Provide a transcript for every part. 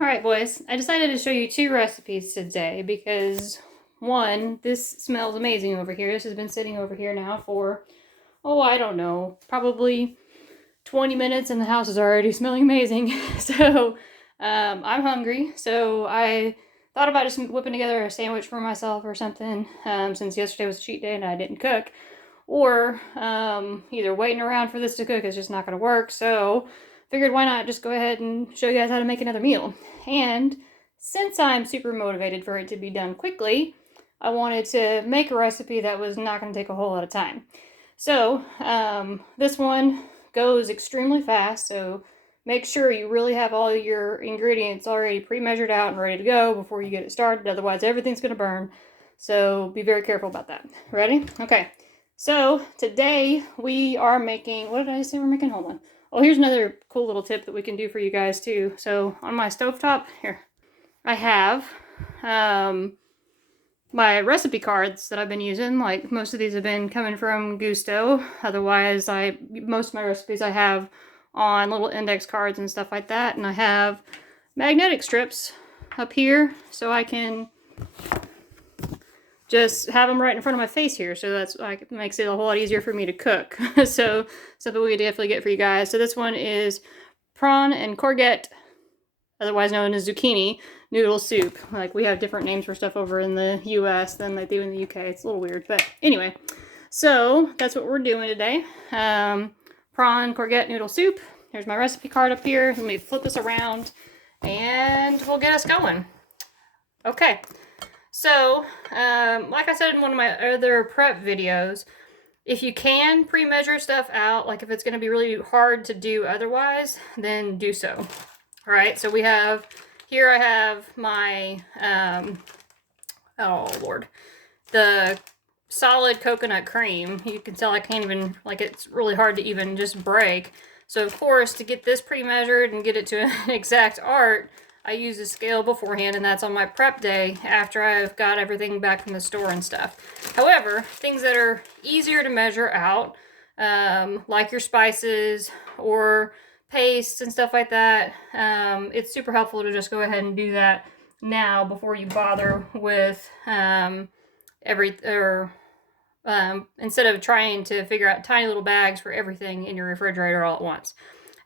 Alright boys, I decided to show you two recipes today because one, this smells amazing over here. This has been sitting over here now for, oh, I don't know, probably 20 minutes and the house is already smelling amazing. So I'm hungry, so I thought about just whipping together a sandwich for myself or something, since yesterday was a cheat day and I didn't cook. Or either waiting around for this to cook is just not going to work, so figured why not just go ahead and show you guys how to make another meal. And since I'm super motivated for it to be done quickly, I wanted to make a recipe that was not going to take a whole lot of time. So this one goes extremely fast, so make sure you really have all your ingredients already pre-measured out and ready to go before you get it started, otherwise everything's going to burn. So be very careful about that. Ready? Okay. So today we are making, what did I say we're making? Hold on. Oh, here's another cool little tip that we can do for you guys too. So on my stovetop, here, I have my recipe cards that I've been using. Like most of these have been coming from Gusto. Otherwise, most of my recipes I have on little index cards and stuff like that. And I have magnetic strips up here so I can just have them right in front of my face here, so that's like it makes it a whole lot easier for me to cook. So something we could definitely get for you guys. So this one is prawn and courgette, otherwise known as zucchini, noodle soup. Like we have different names for stuff over in the US than they do in the UK. It's a little weird, but anyway. So that's what we're doing today. Prawn courgette noodle soup. Here's my recipe card up here. Let me flip this around and we'll get us going. Okay. So, like I said in one of my other prep videos, if you can pre-measure stuff out, like if it's going to be really hard to do otherwise, then do so. All right, so we have, here I have my, oh Lord, the solid coconut cream. You can tell I can't even, like it's really hard to even just break. So of course, to get this pre-measured and get it to an exact art, I use a scale beforehand, and that's on my prep day after I've got everything back from the store and stuff. However, things that are easier to measure out, like your spices or pastes and stuff like that, it's super helpful to just go ahead and do that now before you bother with instead of trying to figure out tiny little bags for everything in your refrigerator all at once.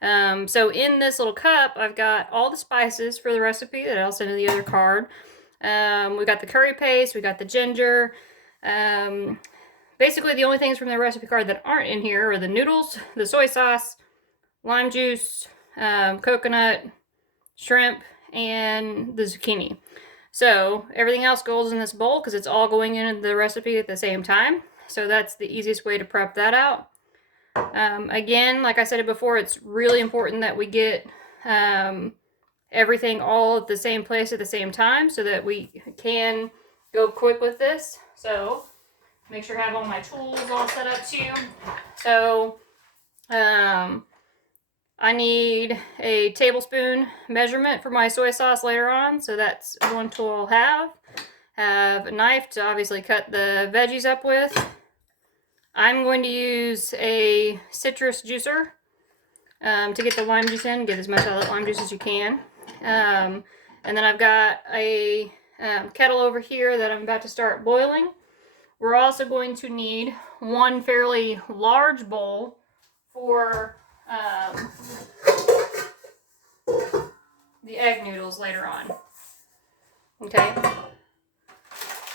So in this little cup, I've got all the spices for the recipe that I'll send in the other card. We got the curry paste, we got the ginger. Basically the only things from the recipe card that aren't in here are the noodles, the soy sauce, lime juice, coconut, shrimp, and the zucchini. So everything else goes in this bowl because it's all going in the recipe at the same time. So that's the easiest way to prep that out. Again, like I said it before, it's really important that we get everything all at the same place at the same time so that we can go quick with this. So make sure I have all my tools all set up too. So I need a tablespoon measurement for my soy sauce later on, so that's one tool I'll have. Have a knife to obviously cut the veggies up with. I'm going to use a citrus juicer to get the lime juice in. Get as much of that lime juice as you can. And then I've got a kettle over here that I'm about to start boiling. We're also going to need one fairly large bowl for the egg noodles later on. Okay.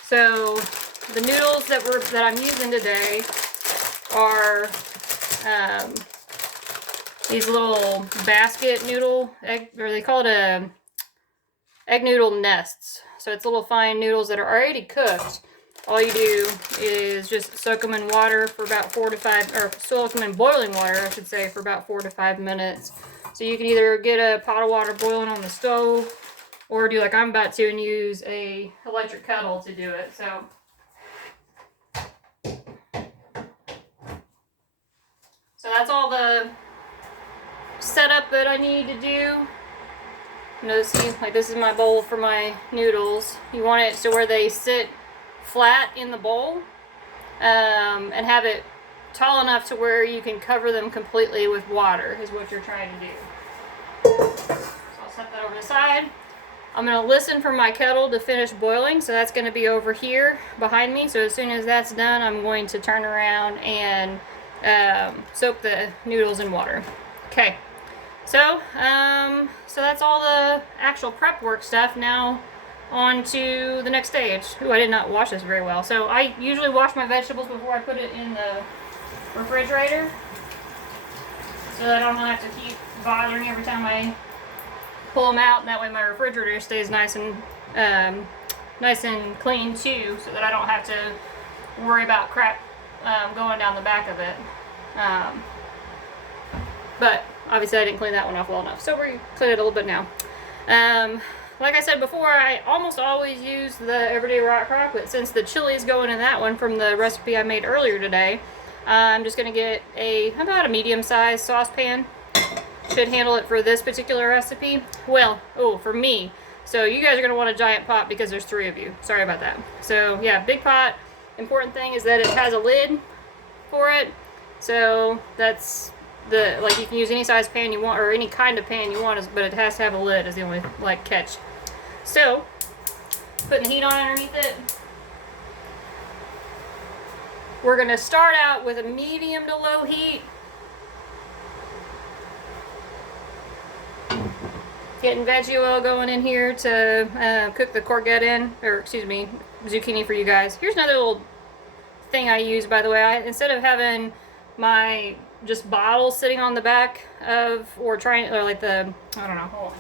So the noodles that I'm using today are these little basket noodle egg, or they call it a egg noodle nests. So it's little fine noodles that are already cooked. All you do is just soak them in water for about 4 to 5, or soak them in boiling water, I should say, for about 4 to 5 minutes. So you can either get a pot of water boiling on the stove, or do like I'm about to and use a electric kettle to do it. So that's all the setup that I need to do. You know, see, like this is my bowl for my noodles. You want it to where they sit flat in the bowl, and have it tall enough to where you can cover them completely with water is what you're trying to do. So I'll set that over to the side. I'm going to listen for my kettle to finish boiling, so that's going to be over here behind me. So as soon as that's done, I'm going to turn around and soak the noodles in water. Okay, so that's all the actual prep work stuff. Now on to the next stage. Ooh, I did not wash this very well. So I usually wash my vegetables before I put it in the refrigerator, so that I don't have to keep bothering every time I pull them out. And that way my refrigerator stays nice and clean too, so that I don't have to worry about crap going down the back of it. But obviously I didn't clean that one off well enough, so we're clean it a little bit now. Like I said before, I almost always use the everyday rock crock, but since the chili is going in that one from the recipe I made earlier today, I'm just going to get about a medium-sized saucepan. Should handle it for this particular recipe. Well, for me. So you guys are going to want a giant pot because there's 3 of you. Sorry about that. So yeah, big pot. Important thing is that it has a lid for it. So that's you can use any size pan you want, or any kind of pan you want, but it has to have a lid is the only catch. So putting the heat on underneath it. We're going to start out with a medium to low heat. Getting veggie oil going in here to cook the courgette in, or excuse me, zucchini for you guys. Here's another little thing I use, by the way. Instead of having my just bottle sitting on the back of, or like the, I don't know, hold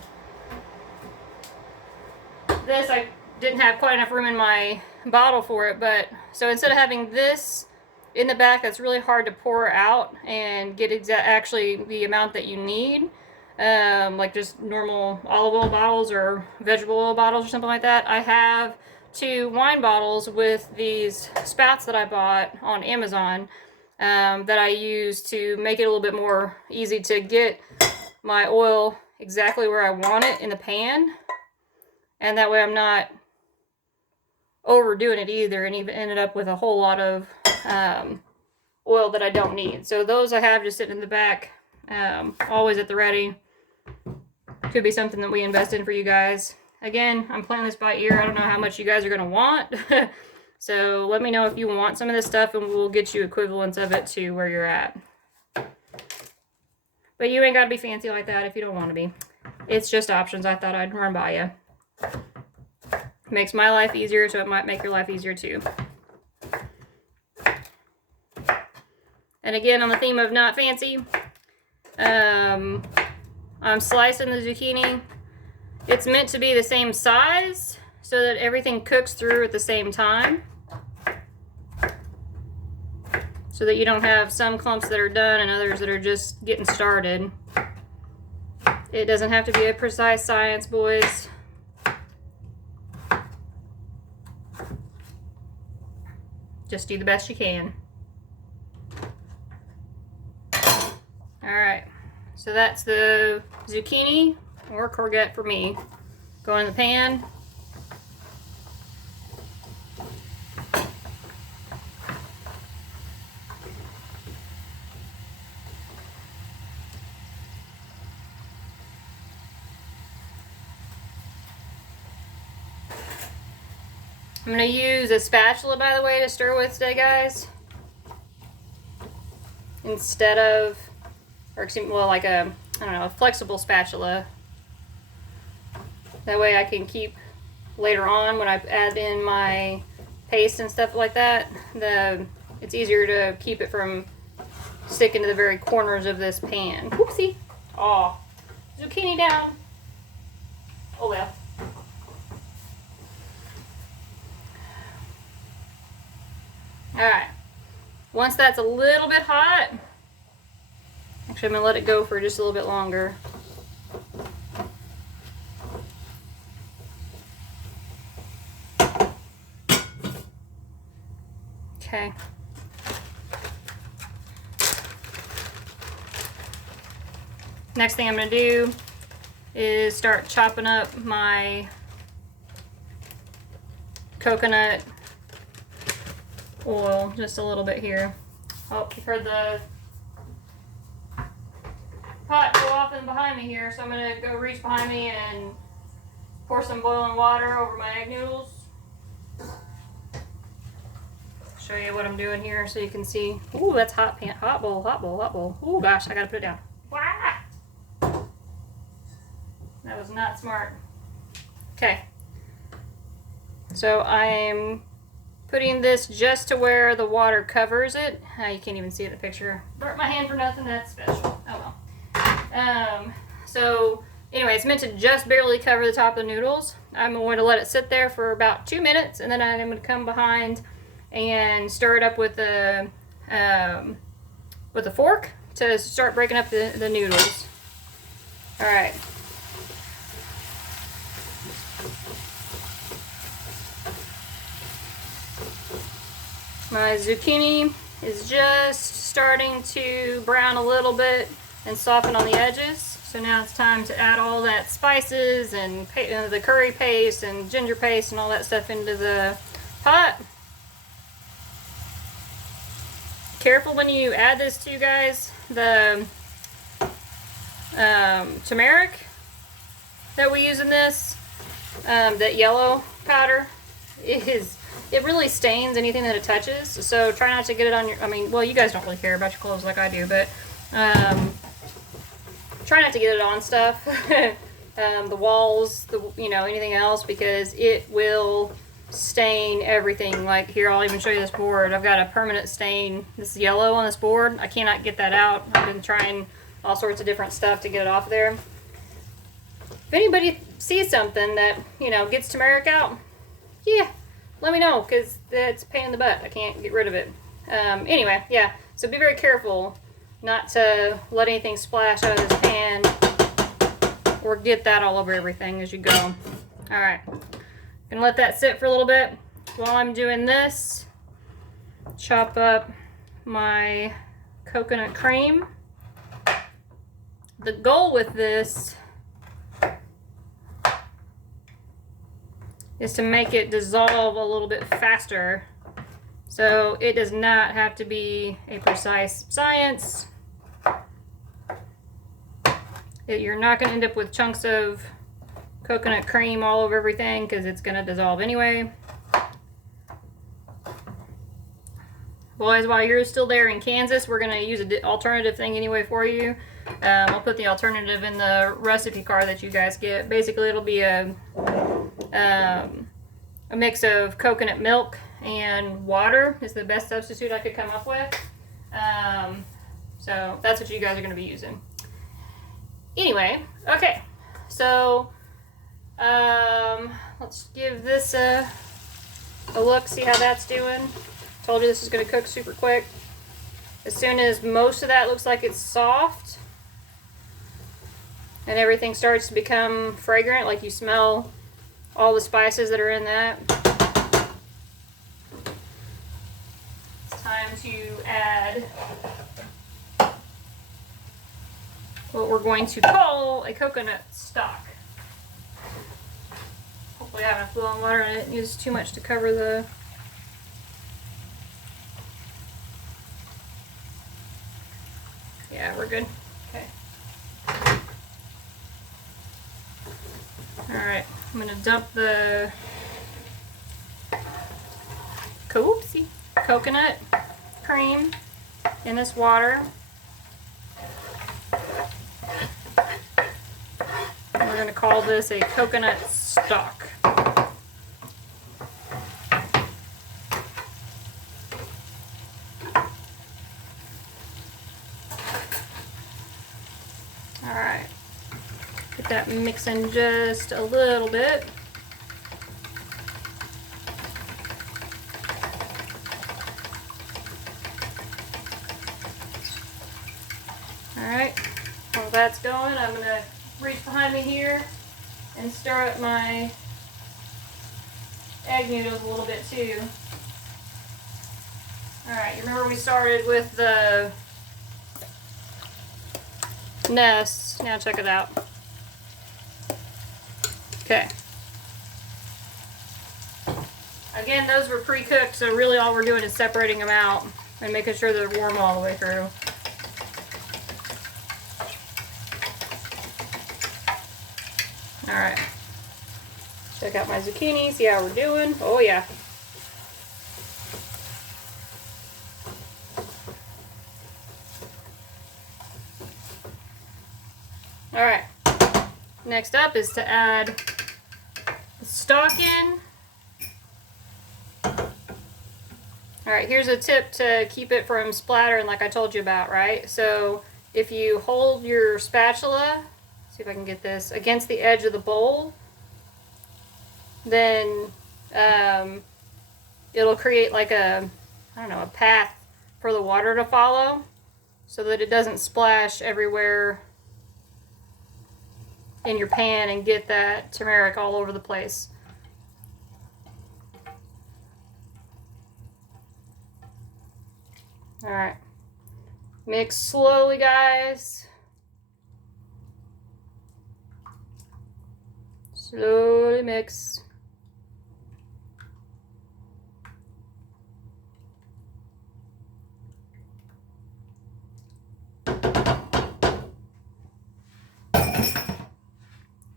on. This, I didn't have quite enough room in my bottle for it, but so instead of having this in the back that's really hard to pour out and get actually the amount that you need, like just normal olive oil bottles or vegetable oil bottles or something like that, I have 2 wine bottles with these spouts that I bought on Amazon that I use to make it a little bit more easy to get my oil exactly where I want it in the pan, and that way I'm not overdoing it either and even ended up with a whole lot of oil that I don't need. So those I have just sitting in the back, always at the ready. Could be something that we invest in for you guys. Again, I'm playing this by ear. I don't know how much you guys are going to want. So let me know if you want some of this stuff and we'll get you equivalents of it to where you're at. But you ain't got to be fancy like that if you don't want to be. It's just options I thought I'd run by you. Makes my life easier, so it might make your life easier too. And again, on the theme of not fancy, I'm slicing the zucchini. It's meant to be the same size so that everything cooks through at the same time, so that you don't have some clumps that are done and others that are just getting started. It doesn't have to be a precise science, boys. Just do the best you can. Alright, so that's the zucchini, or courgette for me, go in the pan. I'm going to use a spatula, by the way, to stir with today, guys. Instead of, or excuse me, well, like a, I don't know, a flexible spatula. That way I can keep later on when I add in my paste and stuff like that. It's easier to keep it from sticking to the very corners of this pan. Whoopsie. Oh, zucchini down. Oh well. Alright, once that's a little bit hot, actually I'm going to let it go for just a little bit longer. Okay. Next thing I'm going to do is start chopping up my coconut oil just a little bit here. Oh, you heard the pot go off in behind me here, so I'm going to go reach behind me and Pour some boiling water over my egg noodles. Show you what I'm doing here so you can see. Ooh, that's hot pan, hot bowl, hot bowl, hot bowl. Ooh, gosh, I gotta put it down. Wah! That was not smart. Okay. So I'm putting this just to where the water covers it. You can't even see it in the picture. Burnt my hand for nothing, that's special. Oh well. So anyway, it's meant to just barely cover the top of the noodles. I'm going to let it sit there for about 2 minutes, and then I'm going to come behind and stir it up with a fork to start breaking up the noodles. All right. My zucchini is just starting to brown a little bit and soften on the edges. So now it's time to add all that spices and the curry paste and ginger paste and all that stuff into the pot. Careful when you add this to, you guys. The turmeric that we use in this, that yellow powder, it really stains anything that it touches. So try not to get it on your, well, you guys don't really care about your clothes like I do, but try not to get it on stuff. The walls, anything else, because it will stain everything. Like here, I'll even show you this board. I've got a permanent stain, this yellow on this board. I cannot get that out. I've been trying all sorts of different stuff to get it off there. If anybody sees something that, gets turmeric out, yeah, let me know, because it's a pain in the butt. I can't get rid of it. Anyway, yeah, so be very careful not to let anything splash out of this pan or get that all over everything as you go. All right, gonna let that sit for a little bit. While I'm doing this, chop up my coconut cream. The goal with this is to make it dissolve a little bit faster. So it does not have to be a precise science. You're not going to end up with chunks of coconut cream all over everything because it's going to dissolve anyway. Boys, while you're still there in Kansas, we're going to use an alternative thing anyway for you. I'll put the alternative in the recipe card that you guys get. Basically, it'll be a mix of coconut milk and water is the best substitute I could come up with. So that's what you guys are going to be using. Anyway, okay, so let's give this a look, see how that's doing. Told you this is going to cook super quick. As soon as most of that looks like it's soft and everything starts to become fragrant, like you smell all the spices that are in that, it's time to add what we're going to call a coconut stock. Hopefully I have enough boiling water and I didn't use too much to cover the... Yeah, we're good. Okay. Alright, I'm going to dump the coconut cream in this water. And we're going to call this a coconut stock. Alright, get that mixing just a little bit. Alright, while that's going, I'm going to reach behind me here and stir up my egg noodles a little bit too. Alright, you remember we started with the nests. Now check it out. Okay. Again, those were pre-cooked, so really all we're doing is separating them out and making sure they're warm all the way through. Alright. Check out my zucchini, see how we're doing. Oh yeah. Alright. Next up is to add the stock in. Alright, here's a tip to keep it from splattering like I told you about, right? So if you hold your spatula, see if I can get this, against the edge of the bowl, then it'll create like a, I don't know, a path for the water to follow so that it doesn't splash everywhere in your pan and get that turmeric all over the place. Alright. Mix slowly, guys. Slowly mix.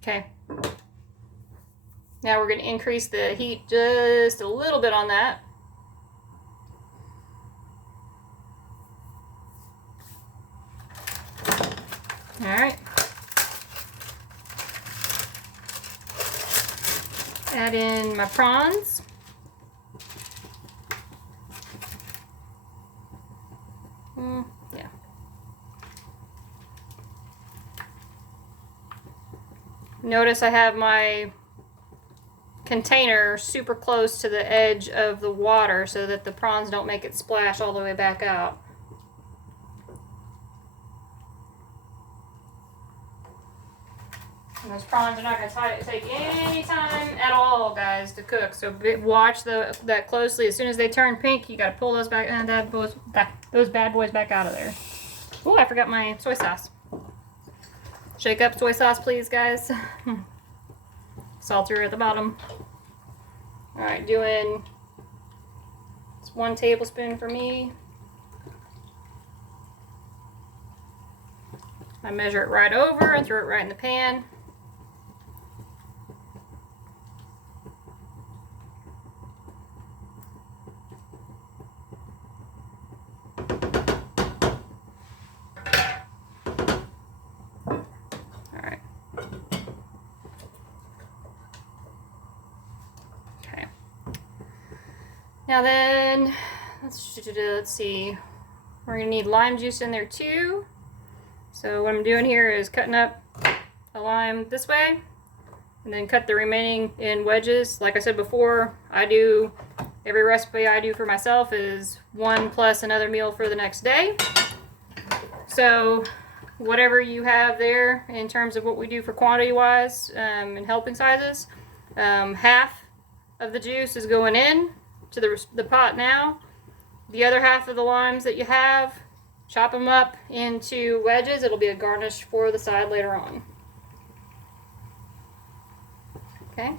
Okay. Now we're going to increase the heat just a little bit on that. Alright. Add in my prawns. Yeah. Notice I have my container super close to the edge of the water so that the prawns don't make it splash all the way back out. And those prawns are not going to take any time at all, guys, to cook. So watch that closely. As soon as they turn pink, you got to pull those those bad boys back out of there. Oh, I forgot my soy sauce. Shake up soy sauce, please, guys. Saltier at the bottom. All right, doing it's 1 tablespoon for me. I measure it right over and throw it right in the pan. Now then, let's see, we're going to need lime juice in there too. So what I'm doing here is cutting up a lime this way, and then cut the remaining in wedges. Like I said before, every recipe I do for myself is one plus another meal for the next day. So whatever you have there in terms of what we do for quantity wise and helping sizes, half of the juice is going in to the pot now. The other half of the limes that you have, chop them up into wedges. It'll be a garnish for the side later on. Okay,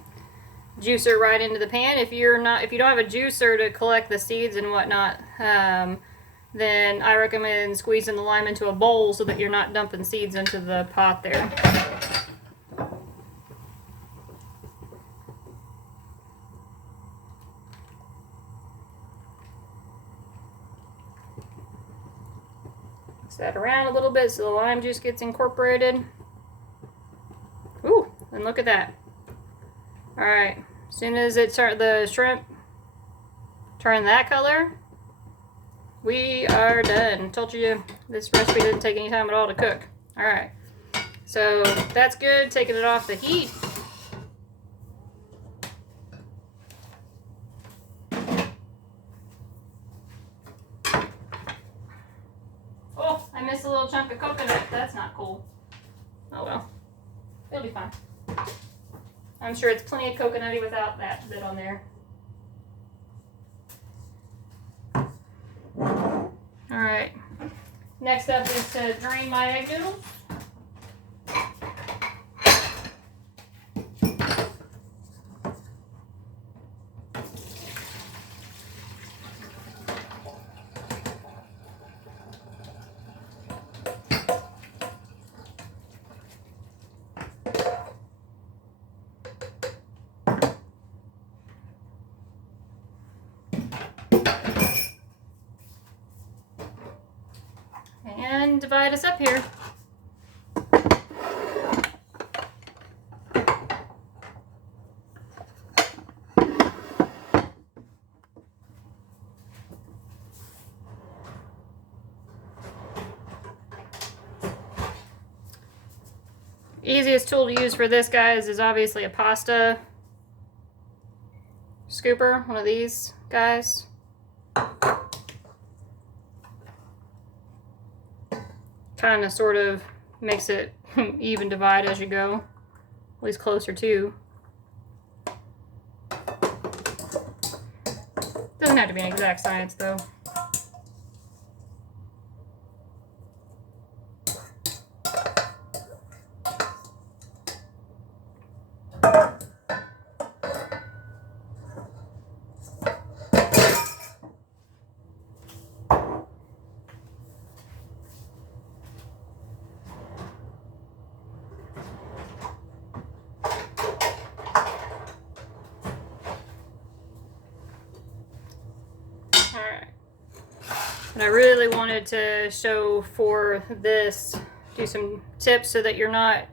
juicer right into the pan. If you don't have a juicer to collect the seeds and whatnot, then I recommend squeezing the lime into a bowl so that you're not dumping seeds into the pot there. Mix that around a little bit so the lime juice gets incorporated. Ooh, and look at that. Alright, as soon as the shrimp turn that color, we are done. Told you this recipe didn't take any time at all to cook. Alright, so that's good. Taking it off the heat. Oh, I missed a little chunk of coconut. That's not cool. Oh well, it'll be fine. I'm sure it's plenty of coconutty without that bit on there. Alright, next up is to drain my egg noodles. divide us up here. Easiest tool to use for this, guys, is obviously a pasta scooper, one of these guys. Kind of sort of makes it even divide as you go, at least closer to. Doesn't have to be an exact science though. And I really wanted to show for this, do some tips so that you're not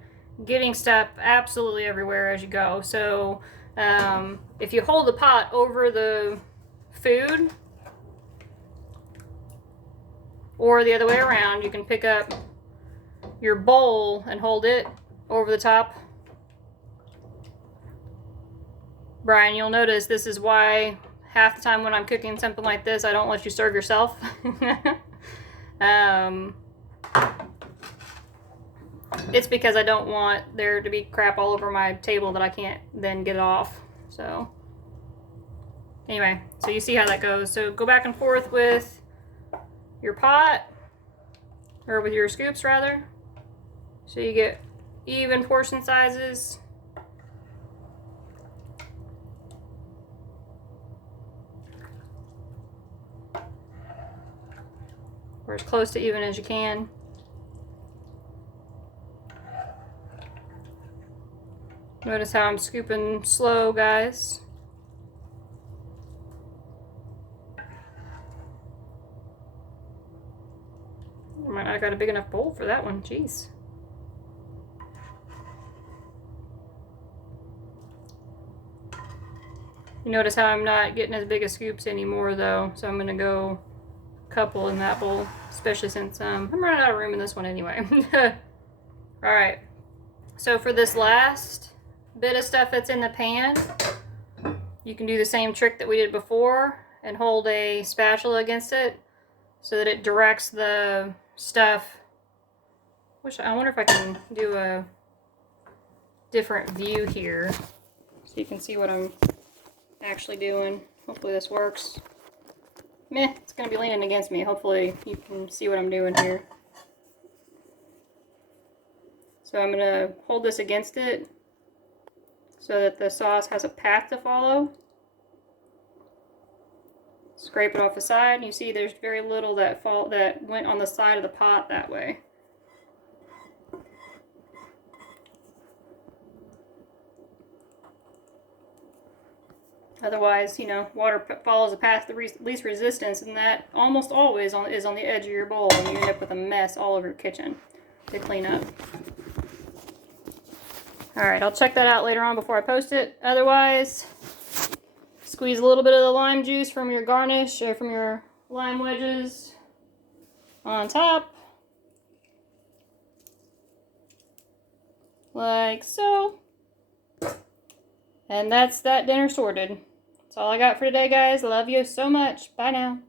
getting stuff absolutely everywhere as you go. So if you hold the pot over the food, or the other way around, you can pick up your bowl and hold it over the top. Brian, you'll notice this is why half the time when I'm cooking something like this, I don't let you serve yourself. It's because I don't want there to be crap all over my table that I can't then get it off. So anyway, so you see how that goes. So go back and forth with your pot, or with your scoops rather, so you get even portion sizes. Or as close to even as you can. Notice how I'm scooping slow, guys. I might not have got a big enough bowl for that one, jeez. You notice how I'm not getting as big of scoops anymore though, so I'm gonna go couple in that bowl, especially since I'm running out of room in this one anyway. Alright, so for this last bit of stuff that's in the pan, you can do the same trick that we did before and hold a spatula against it so that it directs the stuff. I wonder if I can do a different view here so you can see what I'm actually doing. Hopefully this works. Meh, it's going to be leaning against me. Hopefully you can see what I'm doing here. So I'm going to hold this against it so that the sauce has a path to follow. Scrape it off the side, and you see there's very little that went on the side of the pot that way. Otherwise, you know, water follows a path of least resistance, and that almost always is on the edge of your bowl, and you end up with a mess all over your kitchen to clean up. Alright, I'll check that out later on before I post it. Otherwise, squeeze a little bit of the lime juice from your garnish, or from your lime wedges on top. Like so. And that's that dinner sorted. That's all I got for today, guys. Love you so much. Bye now.